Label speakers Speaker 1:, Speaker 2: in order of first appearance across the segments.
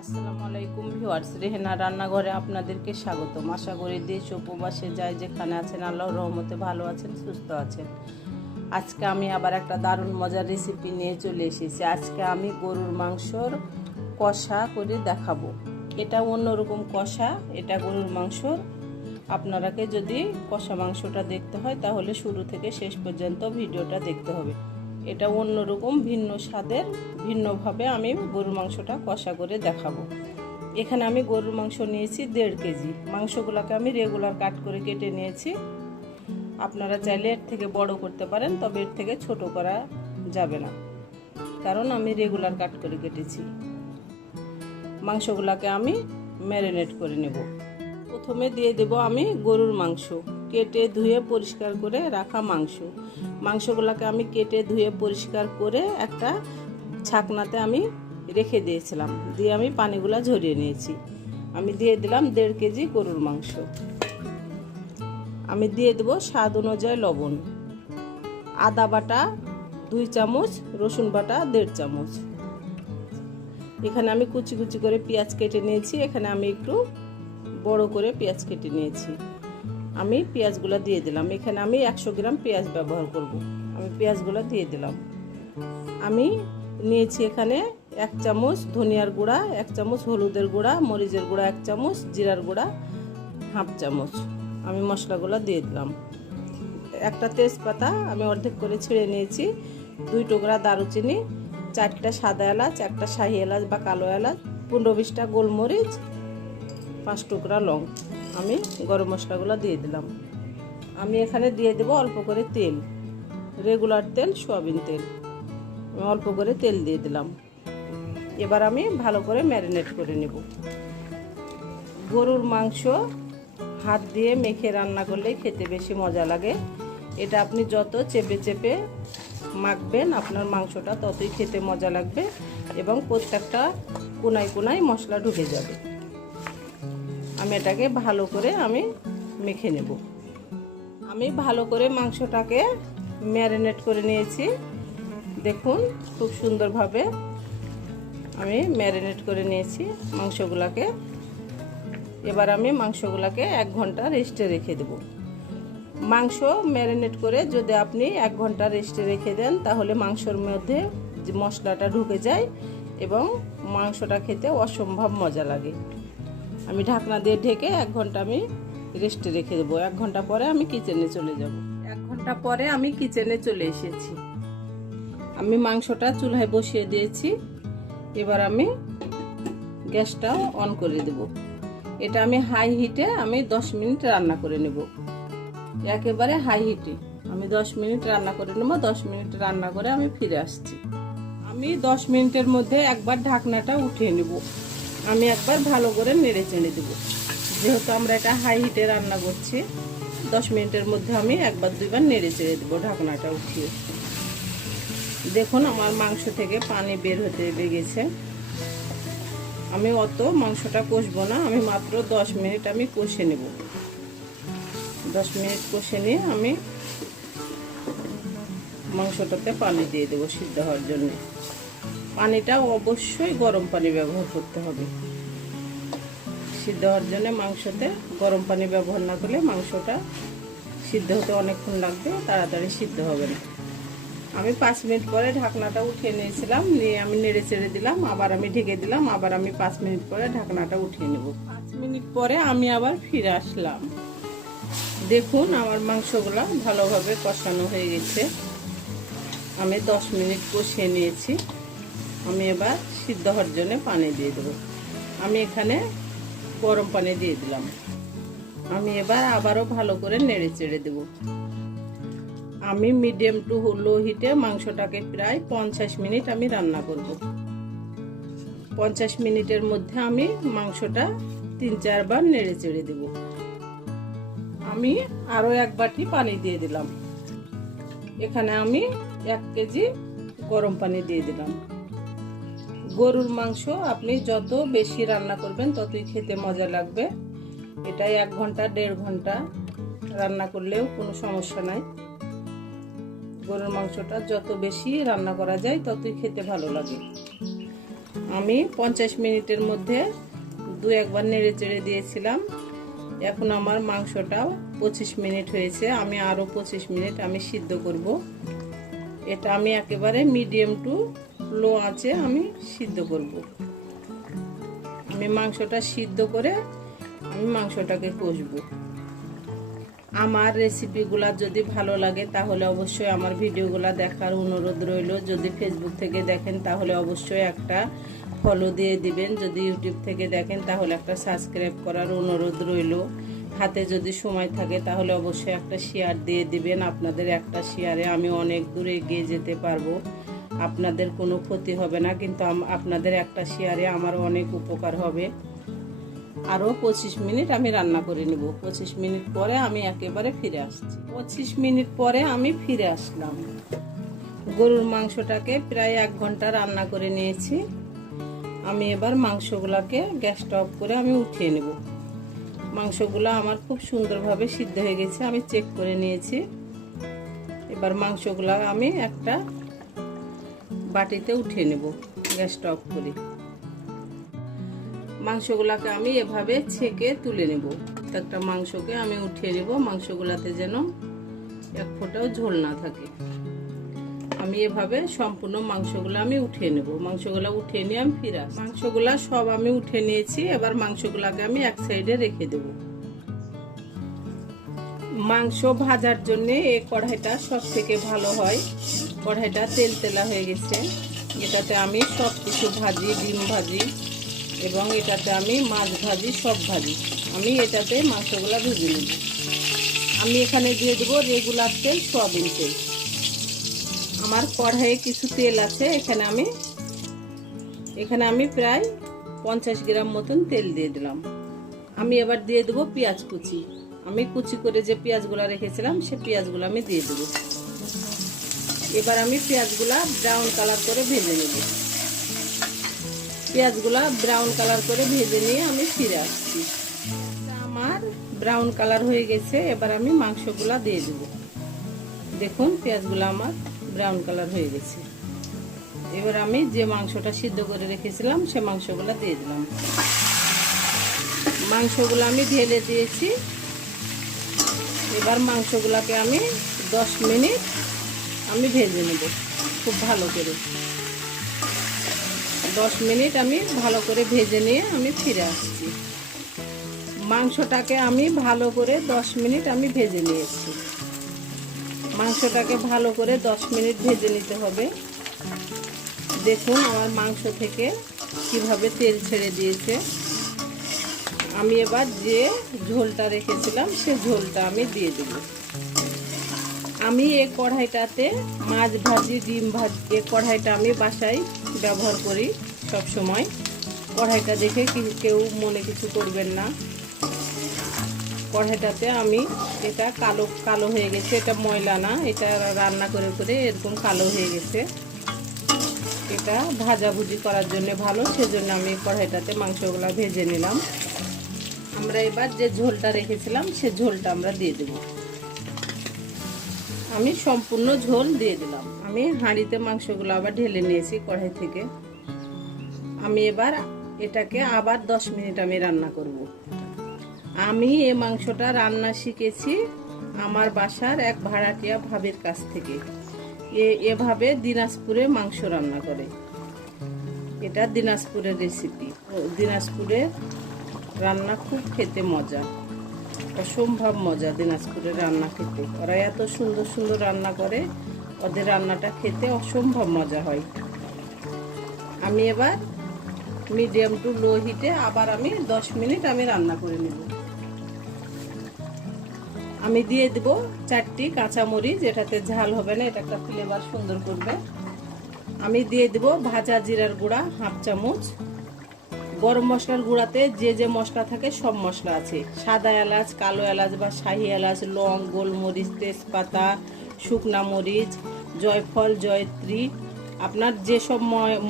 Speaker 1: আসসালামু আলাইকুম ভিউয়ার্স, রেহেনা রান্নাঘরে আপনাদেরকে স্বাগতম। আশা করি দেশ উপবাসে যাই যেখানে আছেন, আল্লাহর রহমতে ভালো আছেন, সুস্থ আছেন। আজকে আমি আবার একটা দারুণ মজার রেসিপি নিয়ে চলে এসেছি। আজকে আমি গরুর মাংসর কষা করে দেখাবো। এটা অন্যরকম কষা, এটা গরুর মাংসর। আপনারাকে যদি কষা মাংসটা দেখতে হয়, তাহলে শুরু থেকে শেষ পর্যন্ত ভিডিওটা দেখতে হবে। এটা অন্যরকম ভিন্ন স্বাদের, ভিন্নভাবে আমি গরুর মাংসটা কষা করে দেখাবো। এখানে আমি গরুর মাংস নিয়েছি দেড় কেজি। মাংসগুলোকে আমি রেগুলার কাট করে কেটে নিয়েছি। আপনারা চাইলে এর থেকে বড় করতে পারেন, তবে এর থেকে ছোট করা যাবে না। কারণ আমি রেগুলার কাট করে কেটেছি। মাংসগুলোকে আমি ম্যারিনেট করে নেব। প্রথমে দিয়ে দেব আমি গরুর মাংস। কেটে ধুয়ে পরিষ্কার করে রাখা মাংস। মাংসগুলোকে আমি কেটে ধুয়ে পরিষ্কার করে একটা ছাকনাতে আমি রেখে দিয়েছিলাম। দিয়ে আমি পানিগুলো ঝরিয়ে নিয়েছি। আমি দিয়ে দিলাম দেড় কেজি গরুর মাংস। আমি দিয়ে দেবো স্বাদ অনুযায়ী লবণ। আদা বাটা দুই চামচ, রসুন বাটা দেড় চামচ। এখানে আমি কুচি কুচি করে পেঁয়াজ কেটে নিয়েছি। এখানে আমি একটু বড় করে পেঁয়াজ কেটে নিয়েছি। আমি পেঁয়াজগুলো দিয়ে দিলাম। এখানে আমি একশো গ্রাম পেঁয়াজ ব্যবহার করব। আমি পেঁয়াজগুলো দিয়ে দিলাম। আমি নিয়েছি এখানে এক চামচ ধনিয়ার গুঁড়া, এক চামচ হলুদের গুঁড়া, মরিচের গুঁড়া, এক চামচ জিরার গুঁড়া, হাফ চামচ। আমি মশলাগুলো দিয়ে দিলাম। একটা তেজপাতা আমি অর্ধেক করে ছিঁড়ে নিয়েছি। দুই টুকরা দারুচিনি, চারটা সাদা এলাচ, একটা শাহি এলাচ বা কালো এলাচ, পনেরো বিশটা গোলমরিচ, পাঁচ টুকরা লং। আমি গরম মশলাগুলো দিয়ে দিলাম। আমি এখানে দিয়ে দেবো অল্প করে তেল, রেগুলার তেল, সোয়াবিন তেল। অল্প করে তেল দিয়ে দিলাম। এবার আমি ভালো করে ম্যারিনেট করে নেব। গরুর মাংস হাত দিয়ে মেখে রান্না করলে খেতে বেশি মজা লাগে। এটা আপনি যত চেপে চেপে মাখবেন, আপনার মাংসটা ততই খেতে মজা লাগবে এবং প্রত্যেকটা কোনায় কোনায় মশলা ঢুকে যাবে। আমি এটাকে ভালো করে আমি মেখে নেব। আমি ভালো করে মাংসটাকে ম্যারিনেট করে নিয়েছি। দেখুন, খুব সুন্দরভাবে আমি ম্যারিনেট করে নিয়েছি মাংসগুলোকে। এবার আমি মাংসগুলোকে এক ঘণ্টা রেস্টে রেখে দেব। মাংস ম্যারিনেট করে যদি আপনি এক ঘণ্টা রেস্টে রেখে দেন, তাহলে মাংসর মধ্যে মশলাটা ঢুকে যায় এবং মাংসটা খেতে অসম্ভব মজা লাগে। আমি ঢাকনা দিয়ে ঢেকে এক ঘণ্টা আমি রেস্টে রেখে দেবো। এক ঘণ্টা পরে আমি কিচেনে চলে যাব। এক ঘণ্টা পরে আমি কিচেনে চলে এসেছি। আমি মাংসটা চুলায় বসিয়ে দিয়েছি। এবার আমি গ্যাসটা অন করে দেব। এটা আমি হাই হিটে আমি দশ মিনিট রান্না করে নেব। একেবারে হাই হিটে আমি দশ মিনিট রান্না করে নেব, দশ মিনিট রান্না করে আমি ফিরে আসছি। আমি দশ মিনিটের মধ্যে একবার ঢাকনাটা উঠিয়ে নেব। আমি একবার ভালো করে নেড়ে চেড়ে দেবো। যেহেতু আমরা এটা হাই হিটে রান্না করছি, দশ মিনিটের মধ্যে আমি একবার দুইবার নেড়ে চেড়ে দেবো ঢাকনাটা উঠিয়ে। দেখুন, আমার মাংস থেকে পানি বের হতে লেগেছে। আমি অত মাংসটা কষবো না, আমি মাত্র দশ মিনিট আমি কষে নেব। দশ মিনিট কষে নিয়ে আমি মাংসটাতে পানি দিয়ে দেবো সিদ্ধ হওয়ার জন্য। পানিটা অবশ্যই গরম পানি ব্যবহার করতে হবে। সিদ্ধ হওয়ার জন্য মাংসতে গরম পানি ব্যবহার না করলে মাংসটা সিদ্ধ হতে অনেকক্ষণ লাগবে, তাড়াতাড়ি সিদ্ধ হবে না। আমি পাঁচ মিনিট পরে ঢাকনাটা উঠিয়ে নিয়েছিলাম, নিয়ে আমি নেড়ে চেড়ে দিলাম, আবার আমি ঢেকে দিলাম, আবার আমি পাঁচ মিনিট পরে ঢাকনাটা উঠিয়ে নেব। পাঁচ মিনিট পরে আমি আবার ফিরে আসলাম। দেখুন আমার মাংসগুলো ভালোভাবে কষানো হয়ে গেছে। আমি দশ মিনিট কষিয়ে নিয়েছি। আমি এবার সিদ্ধ হওয়ার জন্য পানি দিয়ে দেবো। আমি এখানে গরম পানি দিয়ে দিলাম। আমি এবার আবারও ভালো করে নেড়ে চেড়ে দেবো। আমি মিডিয়াম টু লো হিটে মাংসটাকে প্রায় পঞ্চাশ মিনিট আমি রান্না করব। পঞ্চাশ মিনিটের মধ্যে আমি মাংসটা তিন চারবার নেড়ে চেড়ে দেব। আমি আরও এক বাটি পানি দিয়ে দিলাম। এখানে আমি এক কেজি গরম পানি দিয়ে দিলাম। গরুর মাংস আপনি যত বেশি রান্না করবেন, ততই খেতে মজা লাগবে। এটাই এক ঘণ্টা, দেড় ঘণ্টা রান্না করলেও কোনো সমস্যা নাই। গরুর মাংসটা যত বেশি রান্না করা যায়, ততই খেতে ভালো লাগে। আমি পঞ্চাশ মিনিটের মধ্যে দু একবার নেড়ে চেড়ে দিয়েছিলাম। এখন আমার মাংসটাও পঁচিশ মিনিট হয়েছে। আমি আরও পঁচিশ মিনিট আমি সিদ্ধ করব। এটা আমি একেবারে মিডিয়াম টু লো আছে আমি সিদ্ধ করব। আমি মাংসটা সিদ্ধ করে আমি মাংসটাকে কষবো। আমার রেসিপিগুলা যদি ভালো লাগে, তাহলে অবশ্যই আমার ভিডিওগুলা দেখার অনুরোধ রইল। যদি ফেসবুক থেকে দেখেন, তাহলে অবশ্যই একটা ফলো দিয়ে দিবেন। যদি ইউটিউব থেকে দেখেন, তাহলে একটা সাবস্ক্রাইব করার অনুরোধ রইল। হাতে যদি সময় থাকে, তাহলে অবশ্যই একটা শেয়ার দিয়ে দিবেন। আপনাদের একটা শেয়ারে আমি অনেক দূরে এগিয়ে যেতে পারব। আপনাদের কোনো ক্ষতি হবে না, কিন্তু আপনাদের একটা শেয়ারে আমার অনেক উপকার হবে। আরও পঁচিশ মিনিট আমি রান্না করে নিব। পঁচিশ মিনিট পরে আমি একেবারে ফিরে আসছি। পঁচিশ মিনিট পরে আমি ফিরে আসলাম। গরুর মাংসটাকে প্রায় এক ঘণ্টা রান্না করে নিয়েছি। আমি এবার মাংসগুলাকে গ্যাসটা অফ করে আমি উঠিয়ে নেব। মাংসগুলো আমার খুব সুন্দরভাবে সিদ্ধ হয়ে গেছে, আমি চেক করে নিয়েছি। এবার মাংসগুলা আমি একটা বাটিতে উঠিয়ে নেব গ্যাসটা অফ করে। মাংসগুলাকে আমি এভাবে ছেঁকে তুলে নেব। একটা মাংসকে আমি উঠিয়ে নেব, মাংসগুলাতে যেন এক ফোঁটাও ঝোল না থাকে। আমি এভাবে সম্পূর্ণ মাংসগুলো আমি উঠিয়ে নেব। মাংসগুলো উঠিয়ে নিয়ে আমি ফিরে মাংসগুলা সব আমি উঠে নিয়েছি, এবার মাংসগুলাকে আমি এক সাইডে রেখে দেব। মাংস ভাজার জন্য এই কড়াইটা সব থেকে ভালো হয়। কড়াইটা তেল তেলা হয়ে গেছে। এটাতে আমি সব কিছু ভাজি, ডিম ভাজি এবং এটাতে আমি মাছ ভাজি, সব ভাজি। আমি এটাতে মাংসগুলো ভেজে নেব। আমি এখানে দিয়ে দেবো রেগুলার তেল, সয়াবিন তেল। আমার কড়াইয়ে কিছু তেল আছে, এখানে আমি এখানে আমি প্রায় পঞ্চাশ গ্রাম মতন তেল দিয়ে দিলাম। আমি এবার দিয়ে দেবো পেঁয়াজ কুচি। আমি কুচি করে যে পেঁয়াজগুলো রেখেছিলাম, সে পেঁয়াজগুলো আমি দিয়ে দেবো। এবার আমি পেঁয়াজগুলা ব্রাউন কালার করে ভেজে নেব। পেঁয়াজগুলা ব্রাউন কালার করে ভেজে নিয়ে আমি ফিরে আসছি। আমার ব্রাউন কালার হয়ে গেছে, এবার আমি মাংসগুলা দিয়ে দেব। দেখুন, পেঁয়াজগুলো আমার ব্রাউন কালার হয়ে গেছে। এবার আমি যে মাংসটা সিদ্ধ করে রেখেছিলাম, সে মাংসগুলো দিয়ে দিলাম। মাংসগুলো আমি ঢেলে দিয়েছি। এবার মাংসগুলোকে আমি দশ মিনিট আমি ভেজে নেব, খুব ভালো করে। দশ মিনিট আমি ভালো করে ভেজে নিয়ে আমি ফিরে আসছি। মাংসটাকে আমি ভালো করে দশ মিনিট আমি ভেজে নিয়েছি। মাংসটাকে ভালো করে দশ মিনিট ভেজে নিতে হবে। দেখুন আমার মাংস থেকে কীভাবে তেল ছেড়ে দিয়েছে। আমি এবার যে ঝোলটা রেখেছিলাম, সে ঝোলটা আমি দিয়ে দেব। আমি এই কড়াইটাতে মাছ ভাজি, ডিম ভাজি এই কড়াইটা আমি বাসায় ব্যবহার করি সব সময় কড়াইটা দেখে কেউ মনে কিছু করবেন না। কড়াইটাতে আমি এটা কালো কালো হয়ে গেছে। এটা ময়লা না, এটা রান্না করে করে এরকম কালো হয়ে গেছে। এটা ভাজাভুজি করার জন্য ভালো, সেজন্য আমি কড়াইটাতে মাংসগুলো ভেজে নিলাম। আমরা এবার যে ঝোলটা রেখেছিলাম, সে ঝোলটা আমরা দিয়ে দেব। আমি সম্পূর্ণ ঝোল দিয়ে দিলাম। আমি হাঁড়িতে মাংসগুলো আবার ঢেলে নিয়েছি কড়াই থেকে। আমি এবার এটাকে আবার দশ মিনিট আমি রান্না করব। আমি এ মাংসটা রান্না শিখেছি আমার বাসার এক ভাড়াটিয়া ভাবের কাছ থেকে। এ এভাবে দিনাজপুরে মাংস রান্না করে। এটা দিনাজপুরের রেসিপি দিনাজপুরের রান্না খুব খেতে মজা। অসম্ভব মজা দিনাজপুরের রান্না খেতে। ওরা এত সুন্দর সুন্দর রান্না করে, ওদের রান্নাটা খেতে অসম্ভব মজা হয়। আমি এবার মিডিয়াম টু লো হিটে আবার আমি দশ মিনিট আমি রান্না করে নেব। আমি দিয়ে দেব চারটি কাঁচামরিচ, এটাতে ঝাল হবে না, এটা একটা ফ্লেভার সুন্দর করবে। আমি দিয়ে দেব ভাজা জিরার গুঁড়া, হাফ চামচ। গরম মশলার গুঁড়াতে যে যে মশলা থাকে সব মশলা আছে। সাদা এলাচ, কালো এলাচ বা শাহি এলাচ, লং, গোলমরিচ, তেজপাতা, শুকনা মরিচ, জয়ফল, জয়ত্রী, আপনার যেসব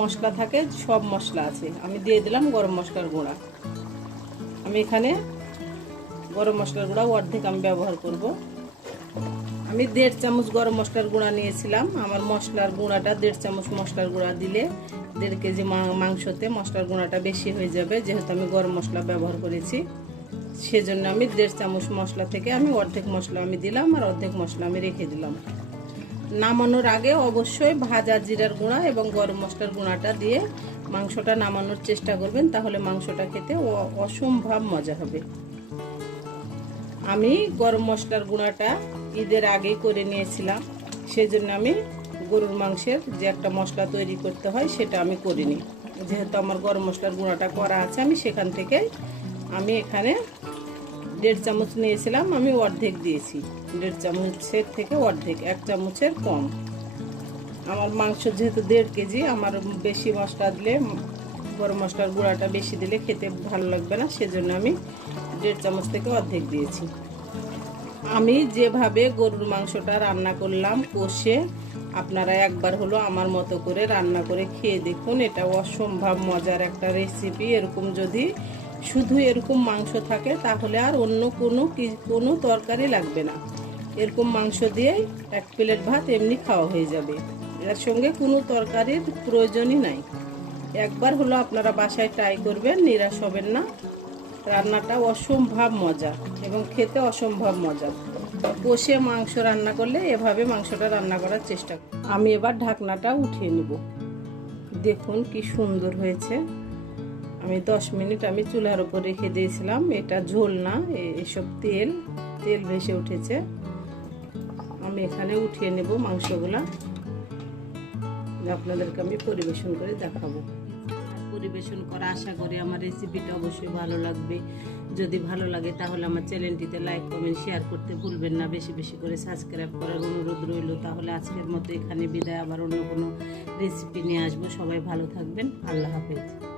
Speaker 1: মশলা থাকে সব মশলা আছে। আমি দিয়ে দিলাম গরম মশলার গুঁড়া। আমি এখানে গরম মশলার গুঁড়া অর্ধেক আমি ব্যবহার করব। আমি দেড় চামচ গরম মশলার গুঁড়া নিয়েছিলাম। আমার মশলার গুঁড়াটা দেড় চামচ মশলার গুঁড়া দিলে দেড় কেজি মাংসতে মশলার গুঁড়াটা বেশি হয়ে যাবে, যেহেতু আমি গরম মশলা ব্যবহার করেছি। সেজন্য আমি দেড় চামচ মশলা থেকে আমি অর্ধেক মশলা আমি দিলাম আর অর্ধেক মশলা আমি রেখে দিলাম। নামানোর আগে অবশ্যই ভাজা জিরার গুঁড়া এবং গরম মশলার গুঁড়াটা দিয়ে মাংসটা নামানোর চেষ্টা করবেন, তাহলে মাংসটা খেতে অসম্ভব মজা হবে। আমি গরম মশলার গুঁড়াটা ঈদের আগেই করে নিয়েছিলাম। সেজন্য আমি গরুর মাংসের যে একটা মশলা তৈরি করতে হয়, সেটা আমি করিনি। যেহেতু আমার গরম মশলার গুঁড়াটা করা আছে, আমি সেখান থেকে আমি এখানে দেড় চামচ নিয়েছিলাম, আমি অর্ধেক দিয়েছি। দেড় চামচের থেকে অর্ধেক, এক চামচের কম। আমার মাংস যেহেতু দেড় কেজি, আমার বেশি মশলা দিলে, গরম মশলার গুঁড়াটা বেশি দিলে খেতে ভালো লাগবে না, সেজন্য আমি দেড় চামচ থেকে অর্ধেক দিয়েছি। আমি যেভাবে গরুর মাংসটা রান্না করলাম, কষে আপনারা একবার হলো আমার মতো করে রান্না করে খেয়ে দেখুন, এটা অসম্ভব মজার একটা রেসিপি এরকম যদি শুধু এরকম মাংস থাকে, তাহলে আর অন্য কোনো কোনো তরকারি লাগবে না। এরকম মাংস দিয়েই এক প্লেট ভাত এমনি খাওয়া হয়ে যাবে। এর সঙ্গে কোনো তরকারির প্রয়োজনই নাই। একবার হলো আপনারা বাসায় ট্রাই করবেন, নিরাশ হবেন না। রান্নাটা অসম্ভব মজা এবং খেতে অসম্ভব মজা। কষে মাংস রান্না করলে এভাবে মাংসটা রান্না করার চেষ্টা। আমি এবার ঢাকনাটা উঠিয়ে নেব। দেখুন কি সুন্দর হয়েছে। আমি দশ মিনিট আমি চুলার উপর রেখে দিয়েছিলাম। এটা ঝোল না এসব তেল তেল ভেসে উঠেছে। আমি এখানে উঠিয়ে নেব মাংসগুলা। আপনাদেরকে আমি পরিবেশন করে দেখাবো। পরিবেশন করা আশা করি আমার রেসিপিটা অবশ্যই ভালো লাগবে। যদি ভালো লাগে তাহলে আমার চ্যানেলটিতে লাইক কমেন্ট শেয়ার করতে ভুলবেন না। বেশি বেশি করে সাবস্ক্রাইব করার অনুরোধ রইল। তাহলে আজকের মতো এখানে বিদায়। আবার অন্য কোনো রেসিপি নিয়ে আসব। সবাই ভালো থাকবেন। আল্লাহ হাফেজ।